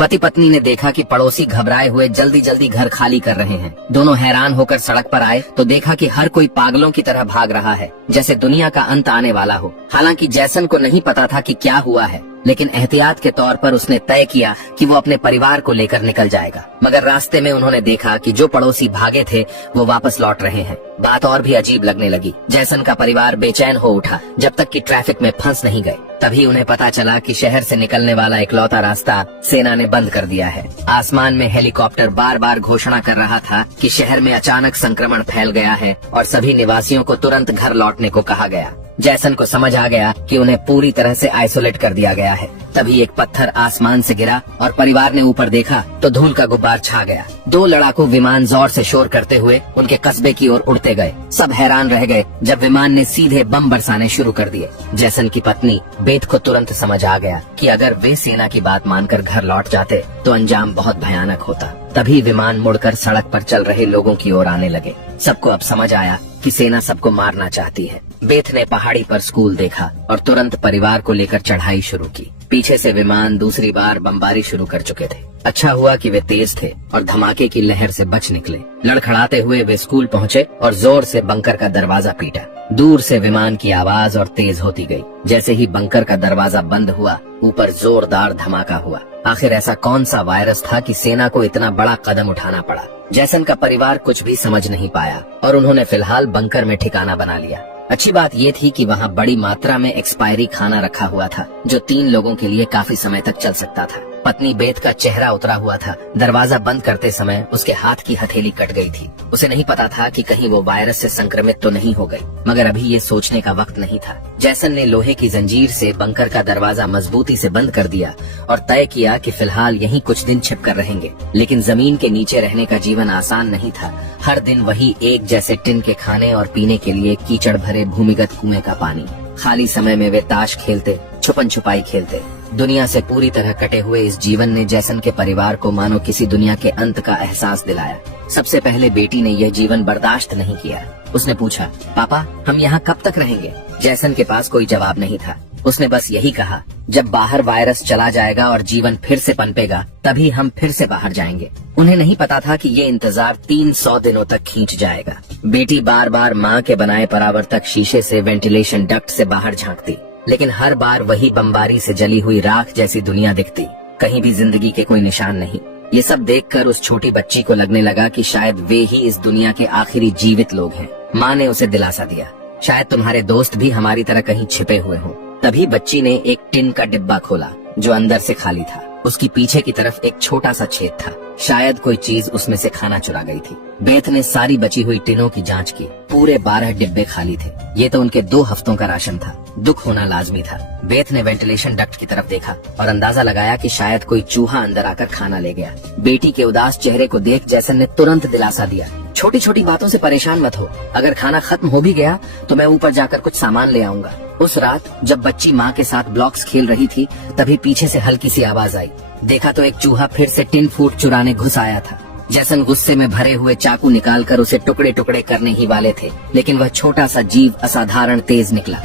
पति पत्नी ने देखा कि पड़ोसी घबराए हुए जल्दी जल्दी घर खाली कर रहे हैं। दोनों हैरान होकर सड़क पर आए तो देखा कि हर कोई पागलों की तरह भाग रहा है, जैसे दुनिया का अंत आने वाला हो। हालांकि जैसन को नहीं पता था कि क्या हुआ है, लेकिन एहतियात के तौर पर उसने तय किया कि वो अपने परिवार को लेकर निकल जाएगा। मगर रास्ते में उन्होंने देखा कि जो पड़ोसी भागे थे वो वापस लौट रहे हैं। बात और भी अजीब लगने लगी। जैसन का परिवार बेचैन हो उठा जब तक कि ट्रैफिक में फंस नहीं गए। तभी उन्हें पता चला कि शहर से निकलने वाला इकलौता रास्ता सेना ने बंद कर दिया है। आसमान में हेलीकॉप्टर बार बार घोषणा कर रहा था कि शहर में अचानक संक्रमण फैल गया है और सभी निवासियों को तुरंत घर लौटने को कहा गया। जैसन को समझ आ गया कि उन्हें पूरी तरह से आइसोलेट कर दिया गया है। तभी एक पत्थर आसमान से गिरा और परिवार ने ऊपर देखा तो धूल का गुब्बार छा गया। 2 लड़ाकू विमान जोर से शोर करते हुए उनके कस्बे की ओर उड़ते गए। सब हैरान रह गए जब विमान ने सीधे बम बरसाने शुरू कर दिए। जैसन की पत्नी बेथ को तुरंत समझ आ गया कि अगर वे सेना की बात मानकर घर लौट जाते तो अंजाम बहुत भयानक होता। तभी विमान मुड़कर सड़क पर चल रहे लोगों की ओर आने लगे। सबको अब समझ आया कि सेना सबको मारना चाहती है। बेथ ने पहाड़ी पर स्कूल देखा और तुरंत परिवार को लेकर चढ़ाई शुरू की। पीछे से विमान दूसरी बार बमबारी शुरू कर चुके थे। अच्छा हुआ कि वे तेज थे और धमाके की लहर से बच निकले। लड़खड़ाते हुए वे स्कूल पहुँचे और जोर से बंकर का दरवाजा पीटा। दूर से विमान की आवाज और तेज होती गई। जैसे ही बंकर का दरवाजा बंद हुआ, ऊपर जोरदार धमाका हुआ। आखिर ऐसा कौन सा वायरस था कि सेना को इतना बड़ा कदम उठाना पड़ा? जैसन का परिवार कुछ भी समझ नहीं पाया और उन्होंने फिलहाल बंकर में ठिकाना बना लिया। अच्छी बात ये थी कि वहाँ बड़ी मात्रा में एक्सपायरी खाना रखा हुआ था जो 3 लोगों के लिए काफी समय तक चल सकता था। पत्नी बेथ का चेहरा उतरा हुआ था। दरवाजा बंद करते समय उसके हाथ की हथेली कट गई थी। उसे नहीं पता था कि कहीं वो वायरस से संक्रमित तो नहीं हो गई, मगर अभी ये सोचने का वक्त नहीं था। जैसन ने लोहे की जंजीर से बंकर का दरवाजा मजबूती से बंद कर दिया और तय किया कि फिलहाल यहीं कुछ दिन छिपकर रहेंगे। लेकिन जमीन के नीचे रहने का जीवन आसान नहीं था। हर दिन वही एक जैसे टिन के खाने और पीने के लिए कीचड़ भरे भूमिगत कुएं का पानी। खाली समय में वे ताश खेलते, छुपन छुपाई खेलते। दुनिया से पूरी तरह कटे हुए इस जीवन ने जैसन के परिवार को मानो किसी दुनिया के अंत का एहसास दिलाया। सबसे पहले बेटी ने यह जीवन बर्दाश्त नहीं किया। उसने पूछा, पापा हम यहाँ कब तक रहेंगे? जैसन के पास कोई जवाब नहीं था। उसने बस यही कहा, जब बाहर वायरस चला जाएगा और जीवन फिर से पनपेगा तभी हम फिर से बाहर जाएंगे। उन्हें नहीं पता था कि ये इंतजार 300 दिनों तक खींच जाएगा। बेटी बार बार माँ के बनाए परावर्तक शीशे से वेंटिलेशन डक्ट से बाहर झांकती, लेकिन हर बार वही बमबारी से जली हुई राख जैसी दुनिया दिखती। कहीं भी जिंदगी के कोई निशान नहीं। ये सब देखकर उस छोटी बच्ची को लगने लगा कि शायद वे ही इस दुनिया के आखिरी जीवित लोग हैं। माँ ने उसे दिलासा दिया, शायद तुम्हारे दोस्त भी हमारी तरह कहीं छिपे हुए हों। तभी बच्ची ने एक टिन का डिब्बा खोला जो अंदर से खाली था। उसकी पीछे की तरफ एक छोटा सा छेद था। शायद कोई चीज उसमें से खाना चुरा गई थी। बेथ ने सारी बची हुई टिनों की जांच की। पूरे 12 डिब्बे खाली थे। ये तो उनके 2 हफ्तों का राशन था। दुख होना लाजमी था। बेथ ने वेंटिलेशन डक्ट की तरफ देखा और अंदाजा लगाया कि शायद कोई चूहा अंदर आकर खाना ले गया। बेटी के उदास चेहरे को देख जैसन ने तुरंत दिलासा दिया, छोटी छोटी बातों से परेशान मत हो। अगर खाना खत्म हो भी गया तो मैं ऊपर जाकर कुछ सामान ले आऊंगा। उस रात जब बच्ची माँ के साथ ब्लॉक्स खेल रही थी तभी पीछे से हल्की सी आवाज आई। देखा तो एक चूहा फिर से टिन फूड चुराने घुस आया था। जैसन गुस्से में भरे हुए चाकू निकालकर उसे टुकड़े टुकड़े करने ही वाले थे, लेकिन वह छोटा सा जीव असाधारण तेज निकला।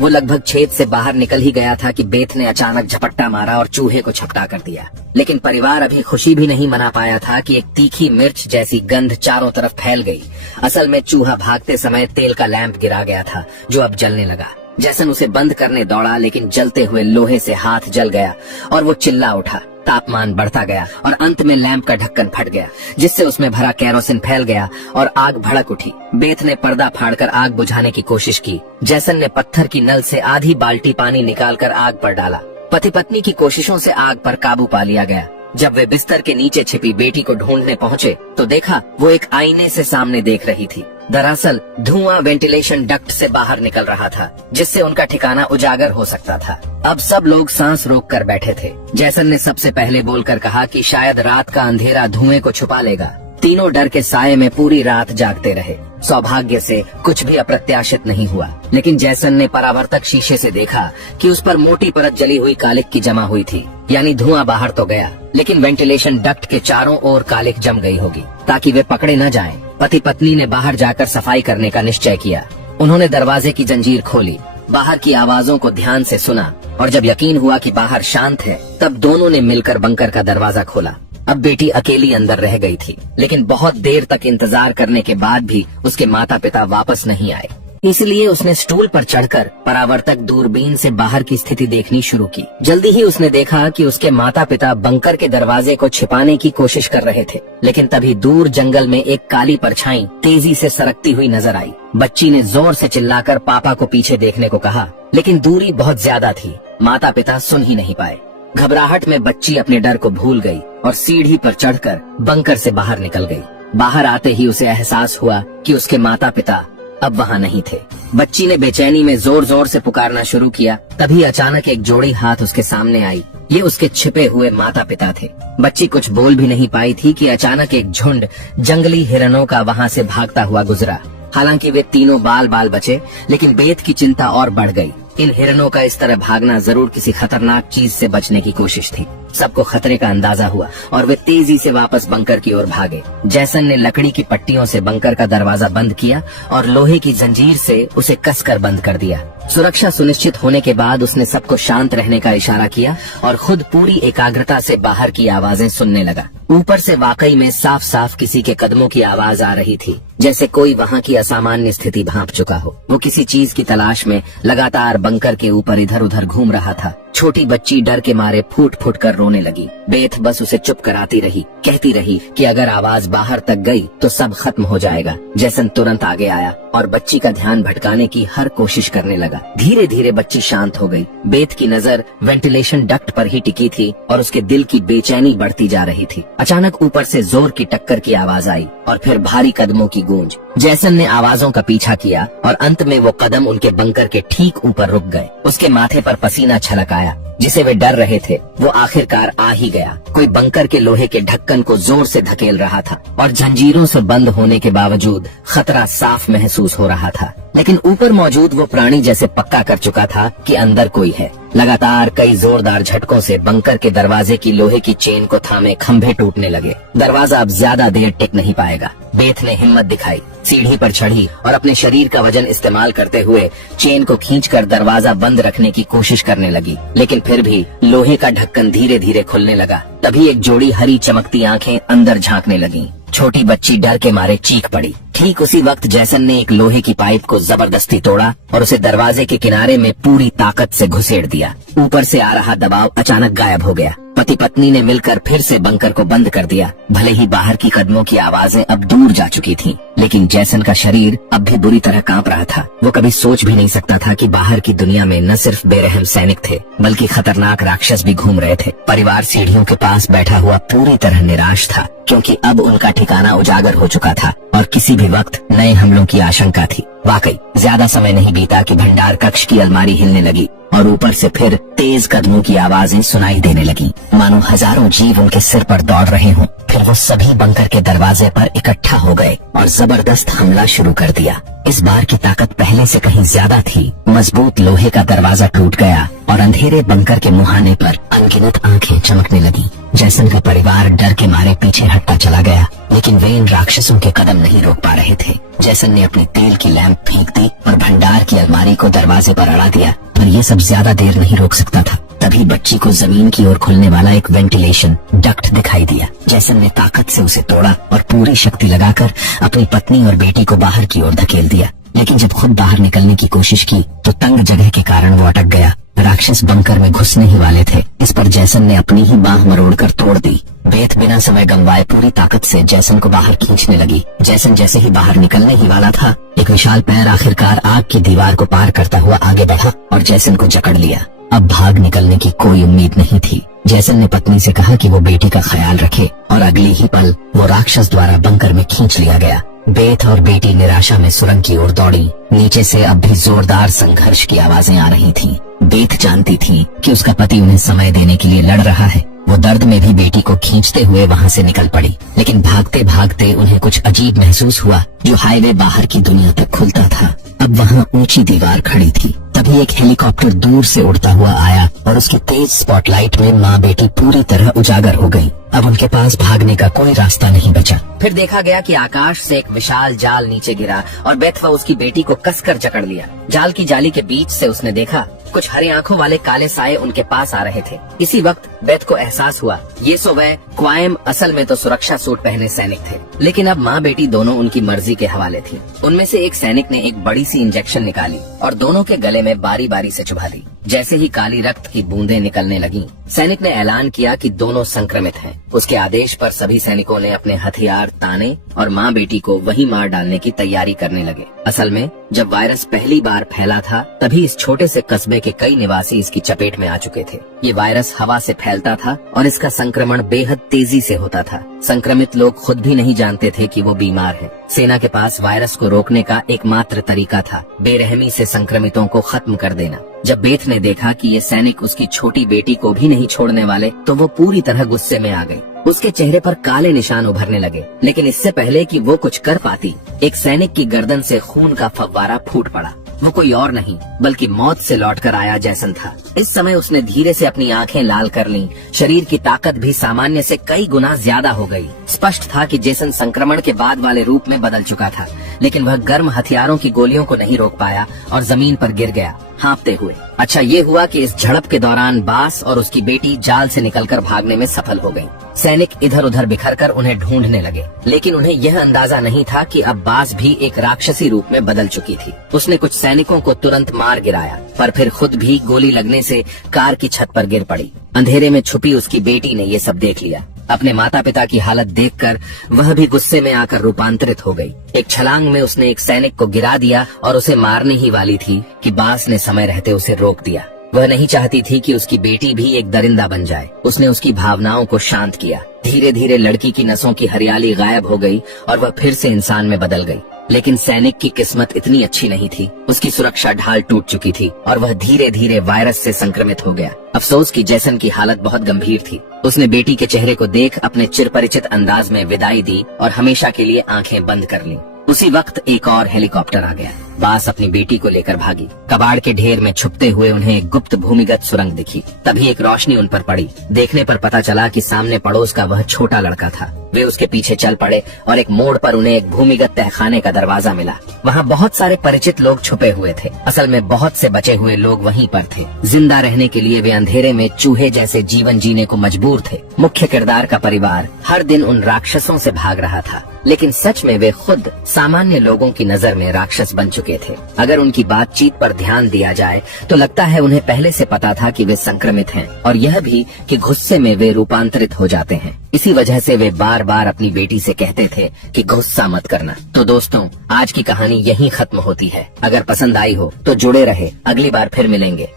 वो लगभग छेद से बाहर निकल ही गया था कि बेथ ने अचानक झपट्टा मारा और चूहे को झपटा कर दिया। लेकिन परिवार अभी खुशी भी नहीं मना पाया था कि एक तीखी मिर्च जैसी गंध चारों तरफ फैल गई। असल में चूहा भागते समय तेल का लैंप गिरा गया था जो अब जलने लगा। जैसन उसे बंद करने दौड़ा, लेकिन जलते हुए लोहे से हाथ जल गया और वो चिल्ला उठा। तापमान बढ़ता गया और अंत में लैंप का ढक्कन फट गया, जिससे उसमें भरा केरोसिन फैल गया और आग भड़क उठी। बेथ ने पर्दा फाड़कर आग बुझाने की कोशिश की। जैसन ने पत्थर की नल से आधी बाल्टी पानी निकालकर आग पर डाला। पति पत्नी की कोशिशों से आग पर काबू पा लिया गया। जब वे बिस्तर के नीचे छिपी बेटी को ढूंढने पहुँचे तो देखा वो एक आईने से सामने देख रही थी। दरअसल धुआं वेंटिलेशन डक्ट से बाहर निकल रहा था, जिससे उनका ठिकाना उजागर हो सकता था। अब सब लोग सांस रोक कर बैठे थे। जैसन ने सबसे पहले बोलकर कहा कि शायद रात का अंधेरा धुएं को छुपा लेगा। तीनों डर के साये में पूरी रात जागते रहे। सौभाग्य से कुछ भी अप्रत्याशित नहीं हुआ, लेकिन जैसन ने परावर्तक शीशे से देखा कि उस पर मोटी परत जली हुई कालिक की जमा हुई थी। यानी धुआं बाहर तो गया, लेकिन वेंटिलेशन डक्ट के चारों ओर कालिक जम गई होगी ताकि वे पकड़े न जाएं। पति पत्नी ने बाहर जाकर सफाई करने का निश्चय किया। उन्होंने दरवाजे की जंजीर खोली, बाहर की आवाजों को ध्यान से सुना और जब यकीन हुआ कि बाहर शांत है, तब दोनों ने मिलकर बंकर का दरवाजा खोला। अब बेटी अकेली अंदर रह गई थी, लेकिन बहुत देर तक इंतजार करने के बाद भी उसके माता पिता वापस नहीं आए। इसलिए उसने स्टूल पर चढ़कर परावर्तक दूरबीन से बाहर की स्थिति देखनी शुरू की। जल्दी ही उसने देखा कि उसके माता पिता बंकर के दरवाजे को छिपाने की कोशिश कर रहे थे, लेकिन तभी दूर जंगल में एक काली परछाई तेजी से सरकती हुई नजर आई। बच्ची ने जोर से चिल्लाकर पापा को पीछे देखने को कहा, लेकिन दूरी बहुत ज्यादा थी, माता पिता सुन ही नहीं पाए। घबराहट में बच्ची अपने डर को भूल गई और सीढ़ी पर चढ़कर बंकर से बाहर निकल गई। बाहर आते ही उसे एहसास हुआ कि उसके माता पिता अब वहाँ नहीं थे। बच्ची ने बेचैनी में जोर जोर से पुकारना शुरू किया। तभी अचानक एक जोड़ी हाथ उसके सामने आई। ये उसके छिपे हुए माता पिता थे। बच्ची कुछ बोल भी नहीं पाई थी कि अचानक एक झुंड जंगली हिरणों का वहाँ से भागता हुआ गुजरा। हालांकि वे तीनों बाल बाल बचे, लेकिन बेत की चिंता और बढ़ गई। इन हिरणों का इस तरह भागना जरूर किसी खतरनाक चीज से बचने की कोशिश थी। सबको खतरे का अंदाजा हुआ और वे तेजी से वापस बंकर की ओर भागे। जैसन ने लकड़ी की पट्टियों से बंकर का दरवाजा बंद किया और लोहे की जंजीर से उसे कसकर बंद कर दिया। सुरक्षा सुनिश्चित होने के बाद उसने सबको शांत रहने का इशारा किया और खुद पूरी एकाग्रता से बाहर की आवाजें सुनने लगा। ऊपर से वाकई में साफ साफ किसी के कदमों की आवाज आ रही थी, जैसे कोई वहाँ की असामान्य स्थिति भांप चुका हो। वो किसी चीज की तलाश में लगातार बंकर के ऊपर इधर उधर घूम रहा था। छोटी बच्ची डर के मारे फूट फूट कर रोने लगी। बेथ बस उसे चुप कराती रही, कहती रही कि अगर आवाज बाहर तक गई तो सब खत्म हो जाएगा। जैसन तुरंत आगे आया और बच्ची का ध्यान भटकाने की हर कोशिश करने लगा। धीरे धीरे बच्ची शांत हो गई। बेथ की नजर वेंटिलेशन डक्ट पर ही टिकी थी और उसके दिल की बेचैनी बढ़ती जा रही थी। अचानक ऊपर से जोर की टक्कर की आवाज आई और फिर भारी कदमों की गूंज। जैसन ने आवाजों का पीछा किया और अंत में वो कदम उनके बंकर के ठीक ऊपर रुक गए। उसके माथे पर पसीना छलक आया। जिसे वे डर रहे थे वो आखिरकार आ ही गया। कोई बंकर के लोहे के ढक्कन को जोर से धकेल रहा था और जंजीरों से बंद होने के बावजूद खतरा साफ महसूस हो रहा था। लेकिन ऊपर मौजूद वो प्राणी जैसे पक्का कर चुका था कि अंदर कोई है। लगातार कई जोरदार झटकों से बंकर के दरवाजे की लोहे की चेन को थामे खंभे टूटने लगे। दरवाजा अब ज्यादा देर टिक नहीं पाएगा। बेथ ने हिम्मत दिखाई, सीढ़ी पर चढ़ी और अपने शरीर का वजन इस्तेमाल करते हुए चेन को खींचकर दरवाजा बंद रखने की कोशिश करने लगी। लेकिन फिर भी लोहे का ढक्कन धीरे धीरे खुलने लगा। तभी एक जोड़ी हरी चमकती आंखें अंदर झांकने लगीं। छोटी बच्ची डर के मारे चीख पड़ी। ठीक उसी वक्त जैसन ने एक लोहे की पाइप को जबरदस्ती तोड़ा और उसे दरवाजे के किनारे में पूरी ताकत से घुसेड़ दिया। ऊपर से आ रहा दबाव अचानक गायब हो गया। पति पत्नी ने मिलकर फिर से बंकर को बंद कर दिया। भले ही बाहर की कदमों की आवाजें अब दूर जा चुकी थीं, लेकिन जैसन का शरीर अब भी बुरी तरह कांप रहा था। वो कभी सोच भी नहीं सकता था कि बाहर की दुनिया में न सिर्फ बेरहम सैनिक थे, बल्कि खतरनाक राक्षस भी घूम रहे थे। परिवार सीढ़ियों के पास बैठा हुआ पूरी तरह निराश था, क्योंकि अब उनका ठिकाना उजागर हो चुका था और किसी भी वक्त नए हमलों की आशंका थी। वाकई ज्यादा समय नहीं बीता कि भंडार कक्ष की अलमारी हिलने लगी और ऊपर से फिर तेज कदमों की आवाजें सुनाई देने लगी, मानो हजारों जीव उनके सिर पर दौड़ रहे हों। फिर वो सभी बंकर के दरवाजे पर इकट्ठा हो गए और जबरदस्त हमला शुरू कर दिया। इस बार की ताकत पहले से कहीं ज्यादा थी। मजबूत लोहे का दरवाजा टूट गया और अंधेरे बंकर के मुहाने पर अनगिनत आंखें चमकने लगी। जैसन का परिवार डर के मारे पीछे हटता चला गया, लेकिन वे इन राक्षसों के कदम नहीं रोक पा रहे थे। जैसन ने अपनी तेल की लैंप फेंक दी और भंडार की अलमारी को दरवाजे पर अड़ा दिया, पर ये सब ज्यादा देर नहीं रोक सकता था। तभी बच्ची को जमीन की ओर खुलने वाला एक वेंटिलेशन डक्ट दिखाई दिया। जैसन ने ताकत से उसे तोड़ा और पूरी शक्ति लगाकर अपनी पत्नी और बेटी को बाहर की ओर धकेल दिया। लेकिन जब खुद बाहर निकलने की कोशिश की तो तंग जगह के कारण वो अटक गया। राक्षस बंकर में घुसने ही वाले थे। इस पर जैसन ने अपनी ही बांह मरोड़कर तोड़ दी। बेथ बिना समय गंवाए पूरी ताकत से जैसन को बाहर खींचने लगी। जैसन जैसे ही बाहर निकलने ही वाला था, एक विशाल पैर आखिरकार आग की दीवार को पार करता हुआ आगे बढ़ा और जैसन को जकड़ लिया। अब भाग निकलने की कोई उम्मीद नहीं थी। जैसन ने पत्नी से कहा कि वो बेटी का ख्याल रखे और अगली ही पल वो राक्षस द्वारा बंकर में खींच लिया गया। बेथ और बेटी निराशा में सुरंग की ओर दौड़ी। नीचे से अब भी जोरदार संघर्ष की आवाजें आ रही थीं। बेथ जानती थी कि उसका पति उन्हें समय देने के लिए लड़ रहा है। वो दर्द में भी बेटी को खींचते हुए वहाँ से निकल पड़ी, लेकिन भागते भागते उन्हें कुछ अजीब महसूस हुआ। जो हाईवे बाहर की दुनिया तक खुलता था, अब वहाँ ऊंची दीवार खड़ी थी। तभी एक हेलीकॉप्टर दूर से उड़ता हुआ आया और उसकी तेज स्पॉटलाइट में माँ बेटी पूरी तरह उजागर हो गई। अब उनके पास भागने का कोई रास्ता नहीं बचा। फिर देखा गया कि आकाश से एक विशाल जाल नीचे गिरा और बेथ व उसकी बेटी को कसकर जकड़ लिया। जाल की जाली के बीच से उसने देखा कुछ हरे आंखों वाले काले साए उनके पास आ रहे थे। इसी वक्त बेथ को एहसास हुआ ये सो वह क्वाइम असल में तो सुरक्षा सूट पहने सैनिक थे, लेकिन अब माँ बेटी दोनों उनकी मर्जी के हवाले थी। उनमें से एक सैनिक ने एक बड़ी सी इंजेक्शन निकाली और दोनों के गले में बारी बारी से चुभा दी। जैसे ही काली रक्त की बूंदें निकलने लगीं, सैनिक ने ऐलान किया कि दोनों संक्रमित हैं। उसके आदेश पर सभी सैनिकों ने अपने हथियार ताने और माँ बेटी को वहीं मार डालने की तैयारी करने लगे। असल में जब वायरस पहली बार फैला था तभी इस छोटे से कस्बे के कई निवासी इसकी चपेट में आ चुके थे। ये वायरस हवा से फैलता था और इसका संक्रमण बेहद तेजी से होता था। संक्रमित लोग खुद भी नहीं जानते थे कि वो बीमार हैं। सेना के पास वायरस को रोकने का एकमात्र तरीका था बेरहमी से संक्रमितों को खत्म कर देना। जब बेथ ने देखा कि ये सैनिक उसकी छोटी बेटी को भी नहीं छोड़ने वाले तो वो पूरी तरह गुस्से में आ गई। उसके चेहरे पर काले निशान उभरने लगे, लेकिन इससे पहले कि वो कुछ कर पाती, एक सैनिक की गर्दन से खून का फव्वारा फूट पड़ा। वो कोई और नहीं बल्कि मौत से लौटकर आया जैसन था। इस समय उसने धीरे से अपनी आंखें लाल कर लीं। शरीर की ताकत भी सामान्य से कई गुना ज्यादा हो गई। स्पष्ट था कि जैसन संक्रमण के बाद वाले रूप में बदल चुका था, लेकिन वह गर्म हथियारों की गोलियों को नहीं रोक पाया और जमीन पर गिर गया हाँफते हुए। अच्छा ये हुआ कि इस झड़प के दौरान बास और उसकी बेटी जाल से निकलकर भागने में सफल हो गयी। सैनिक इधर उधर बिखरकर उन्हें ढूंढने लगे, लेकिन उन्हें यह अंदाजा नहीं था कि अब बास भी एक राक्षसी रूप में बदल चुकी थी। उसने कुछ सैनिकों को तुरंत मार गिराया, पर फिर खुद भी गोली लगने से कार की छत पर गिर पड़ी। अंधेरे में छुपी उसकी बेटी ने ये सब देख लिया। अपने माता पिता की हालत देखकर वह भी गुस्से में आकर रूपांतरित हो गई। एक छलांग में उसने एक सैनिक को गिरा दिया और उसे मारने ही वाली थी कि बास ने समय रहते उसे रोक दिया। वह नहीं चाहती थी कि उसकी बेटी भी एक दरिंदा बन जाए। उसने उसकी भावनाओं को शांत किया। धीरे धीरे लड़की की नसों की हरियाली गायब हो गई और वह फिर से इंसान में बदल गई। लेकिन सैनिक की किस्मत इतनी अच्छी नहीं थी। उसकी सुरक्षा ढाल टूट चुकी थी और वह धीरे धीरे वायरस से संक्रमित हो गया। अफसोस की जैसन की हालत बहुत गंभीर थी। उसने बेटी के चेहरे को देख अपने चिरपरिचित अंदाज में विदाई दी और हमेशा के लिए आंखें बंद कर लीं। उसी वक्त एक और हेलीकॉप्टर आ गया। बास अपनी बेटी को लेकर भागी। कबाड़ के ढेर में छुपते हुए उन्हें एक गुप्त भूमिगत सुरंग दिखी। तभी एक रोशनी उन पर पड़ी। देखने पर पता चला कि सामने पड़ोस का वह छोटा लड़का था। वे उसके पीछे चल पड़े और एक मोड़ पर उन्हें एक भूमिगत तहखाने का दरवाजा मिला। वहाँ बहुत सारे परिचित लोग छुपे हुए थे। असल में बहुत से बचे हुए लोग वहीं पर थे। जिंदा रहने के लिए वे अंधेरे में चूहे जैसे जीवन जीने को मजबूर थे। मुख्य किरदार का परिवार हर दिन उन राक्षसों से भाग रहा था, लेकिन सच में वे खुद सामान्य लोगों की नजर में राक्षस बन चुके थे। अगर उनकी बातचीत पर ध्यान दिया जाए तो लगता है उन्हें पहले से पता था कि वे संक्रमित हैं और यह भी कि गुस्से में वे रूपांतरित हो जाते हैं। इसी वजह से वे बार बार अपनी बेटी से कहते थे कि गुस्सा मत करना। तो दोस्तों, आज की कहानी यहीं खत्म होती है। अगर पसंद आई हो तो जुड़े रहे, अगली बार फिर मिलेंगे।